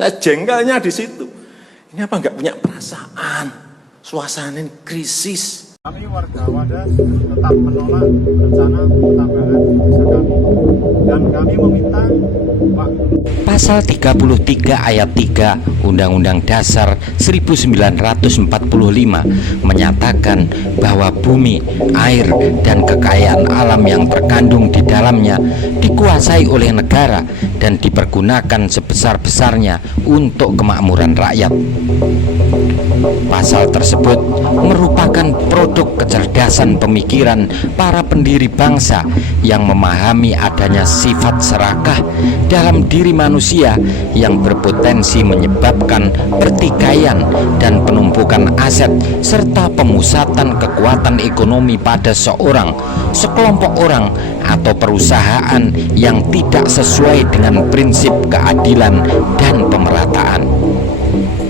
Saya jengkelnya di situ. Ini apa nggak punya perasaan? Suasana krisis. Kami warga Wadas tetap menolak rencana tambahan desa kami. Dan kami meminta Pasal 33 ayat 3 Undang-Undang Dasar 1945 menyatakan bahwa bumi, air, dan kekayaan alam yang terkandung di dalamnya dikuasai oleh negara dan dipergunakan sebesar-besarnya untuk kemakmuran rakyat. Pasal tersebut merupakan produk kecerdasan pemikiran para pendiri bangsa yang memahami adanya sifat serakah dalam diri manusia yang berpotensi menyebabkan pertikaian dan penumpukan aset serta pemusatan kekuatan ekonomi pada seorang, sekelompok orang, atau perusahaan yang tidak sesuai dengan prinsip keadilan dan pemerataan.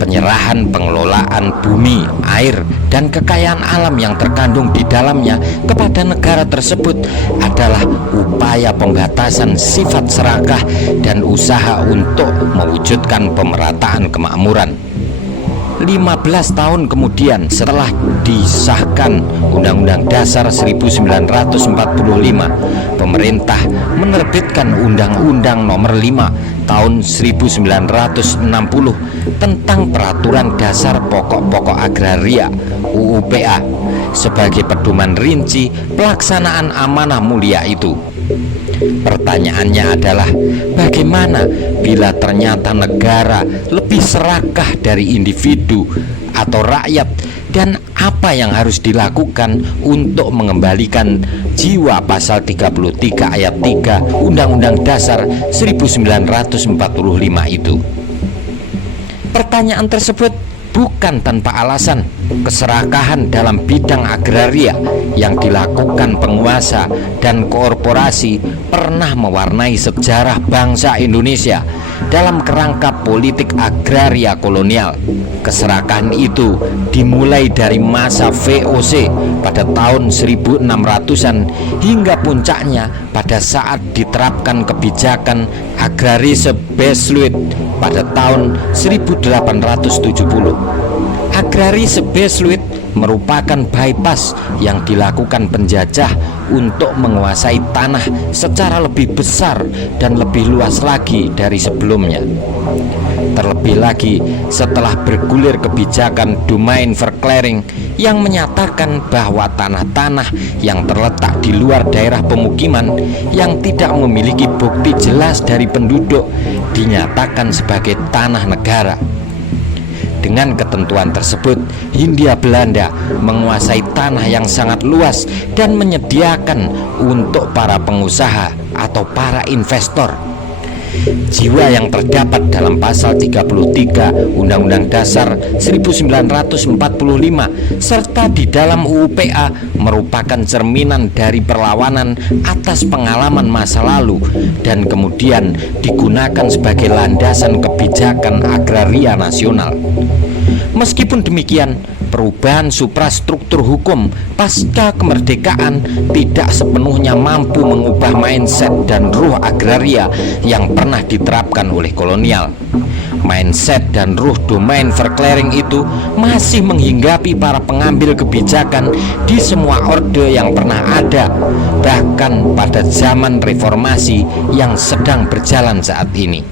Penyerahan pengelolaan bumi, air, dan kekayaan alam yang terkandung di dalamnya kepada negara tersebut adalah upaya pembatasan sifat serakah dan usaha untuk mewujudkan pemerataan kemakmuran. 15 tahun kemudian setelah disahkan Undang-Undang Dasar 1945, pemerintah menerbitkan Undang-Undang Nomor 5 Tahun 1960 tentang Peraturan Dasar Pokok-Pokok Agraria (UUPA) sebagai pedoman rinci pelaksanaan amanah mulia itu. Pertanyaannya adalah, bagaimana bila ternyata negara lebih serakah dari individu atau rakyat, dan apa yang harus dilakukan untuk mengembalikan jiwa pasal 33 ayat 3 Undang-Undang Dasar 1945 itu? Pertanyaan tersebut bukan tanpa alasan. Keserakahan dalam bidang agraria yang dilakukan penguasa dan korporasi pernah mewarnai sejarah bangsa Indonesia dalam kerangka politik agraria kolonial. Keserakahan itu dimulai dari masa VOC pada tahun 1600-an hingga puncaknya pada saat diterapkan kebijakan agrarisme Beesluit pada tahun 1870. Agrarisme Beesluit merupakan bypass yang dilakukan penjajah untuk menguasai tanah secara lebih besar dan lebih luas lagi dari sebelumnya. Terlebih lagi setelah bergulir kebijakan domain verklaring yang menyatakan bahwa tanah-tanah yang terletak di luar daerah pemukiman yang tidak memiliki bukti jelas dari penduduk dinyatakan sebagai tanah negara. Dengan ketentuan tersebut, Hindia Belanda menguasai tanah yang sangat luas dan menyediakan untuk para pengusaha atau para investor. Jiwa yang terdapat dalam pasal 33 Undang-Undang Dasar 1945 serta di dalam UUPA merupakan cerminan dari perlawanan atas pengalaman masa lalu dan kemudian digunakan sebagai landasan kebijakan agraria nasional. Meskipun demikian, perubahan suprastruktur hukum pasca kemerdekaan tidak sepenuhnya mampu mengubah mindset dan ruh agraria yang pernah diterapkan oleh kolonial. Mindset dan ruh domain verklaring itu masih menghinggapi para pengambil kebijakan di semua orde yang pernah ada, bahkan pada zaman reformasi yang sedang berjalan saat ini.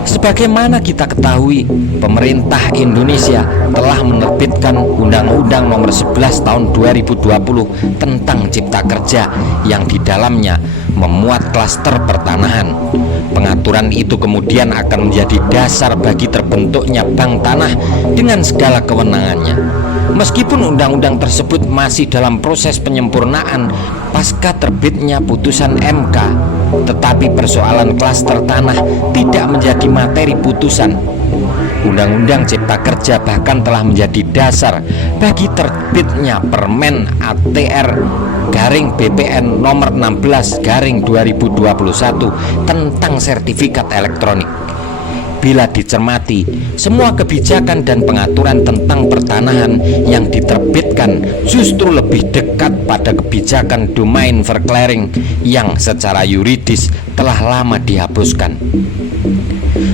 Sebagaimana kita ketahui, pemerintah Indonesia telah menerbitkan Undang-Undang Nomor 11 Tahun 2020 tentang Cipta Kerja yang di dalamnya memuat klaster pertanahan. Pengaturan itu kemudian akan menjadi dasar bagi terbentuknya bank tanah dengan segala kewenangannya. Meskipun undang-undang tersebut masih dalam proses penyempurnaan pasca terbitnya putusan MK, tetapi persoalan klaster tanah tidak menjadi materi putusan. Undang-Undang Cipta Kerja bahkan telah menjadi dasar bagi terbitnya Permen ATR /BPN nomor 16/2021 tentang sertifikat elektronik. Bila dicermati, semua kebijakan dan pengaturan tentang pertanahan yang diterbitkan justru lebih dekat pada kebijakan domain verklaring yang secara yuridis telah lama dihapuskan.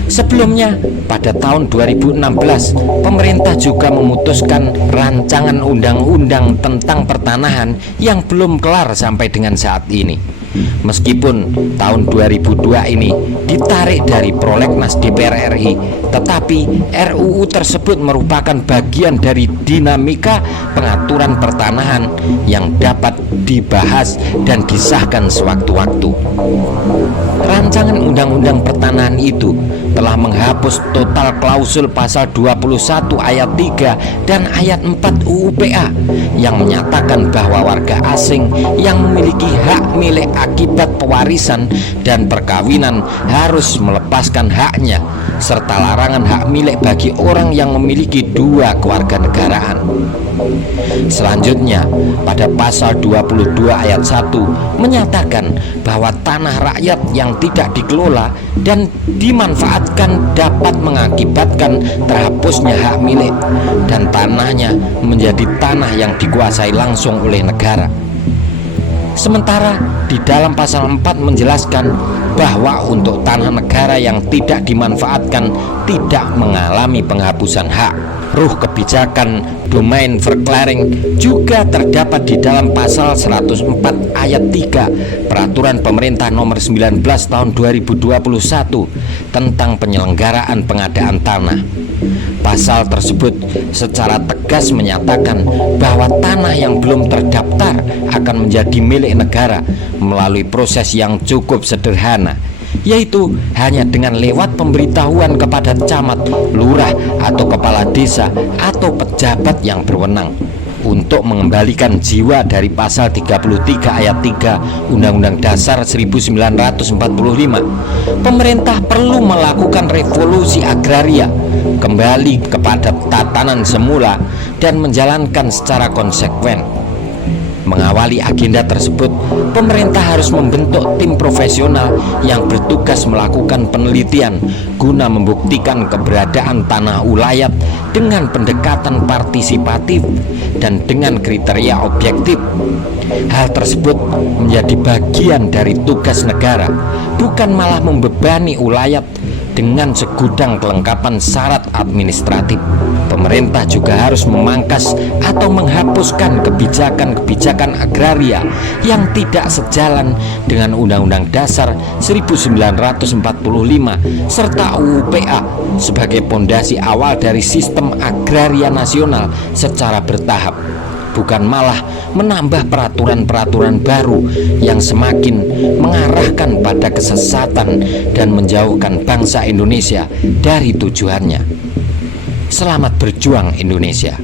Sebelumnya, pada tahun 2016, pemerintah juga memutuskan rancangan undang-undang tentang pertanahan yang belum kelar sampai dengan saat ini. Meskipun tahun 2002 ini ditarik dari prolegnas DPR RI, tetapi RUU tersebut merupakan bagian dari dinamika pengaturan pertanahan yang dapat dibahas dan disahkan sewaktu-waktu. Rancangan undang-undang pertanahan itu telah menghapus total klausul pasal 21 ayat 3 dan ayat 4 UU PA yang menyatakan bahwa warga asing yang memiliki hak milik akibat pewarisan dan perkawinan harus melepaskan haknya, serta larangan hak milik bagi orang yang memiliki dua kewarganegaraan. Selanjutnya, pada pasal 22 ayat 1 menyatakan bahwa tanah rakyat yang tidak dikelola dan dimanfaatkan dapat mengakibatkan terhapusnya hak milik dan tanahnya menjadi tanah yang dikuasai langsung oleh negara. Sementara di dalam pasal 4 menjelaskan bahwa untuk tanah negara yang tidak dimanfaatkan tidak mengalami penghapusan hak. Ruh kebijakan domain verklaring juga terdapat di dalam pasal 104 ayat 3 Peraturan Pemerintah Nomor 19 Tahun 2021 tentang penyelenggaraan pengadaan tanah. Pasal tersebut secara tegas menyatakan bahwa tanah yang belum terdaftar akan menjadi milik negara melalui proses yang cukup sederhana, yaitu hanya dengan lewat pemberitahuan kepada camat, lurah, atau kepala desa atau pejabat yang berwenang. Untuk mengembalikan jiwa dari pasal 33 ayat 3 Undang-Undang Dasar 1945, pemerintah perlu melakukan revolusi agraria, kembali kepada tatanan semula dan menjalankan secara konsekuen. Mengawali agenda tersebut, pemerintah harus membentuk tim profesional yang bertugas melakukan penelitian guna membuktikan keberadaan tanah ulayat dengan pendekatan partisipatif dan dengan kriteria objektif. Hal tersebut menjadi bagian dari tugas negara, bukan malah membebani ulayat dengan segudang kelengkapan syarat administratif. Pemerintah juga harus memangkas atau menghapuskan kebijakan-kebijakan agraria yang tidak sejalan dengan Undang-Undang Dasar 1945 serta UU PA sebagai pondasi awal dari sistem agraria nasional secara bertahap, bukan malah menambah peraturan-peraturan baru yang semakin mengarahkan pada kesesatan dan menjauhkan bangsa Indonesia dari tujuannya. Selamat berjuang Indonesia.